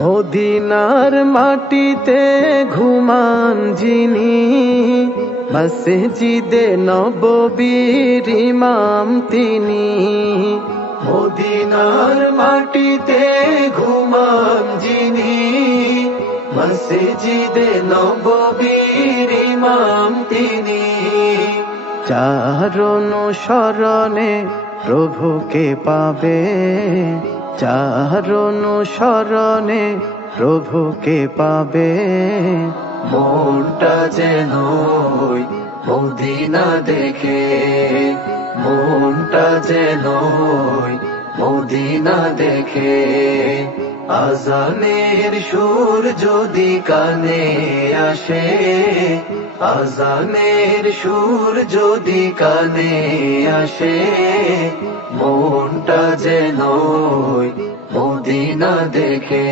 মদিনার মাটিতে ঘুমান যিনি, মসজিদে নববীর ইমাম তিনি। মদিনার মাটিতে ঘুমান যিনি, মসজিদে নববীর ইমাম তিনি। চারণ শরণে প্রভুকে পাবে, চারণ শরণে প্রভুকে পাবে। মনটা যেন মদিনা দেখে, মনটা যেন মদিনা দেখে। আজানের সুর যদি কানে আসে, আজানের সুর যদি কানে আসে, মনটা যেন মদিনা দেখে।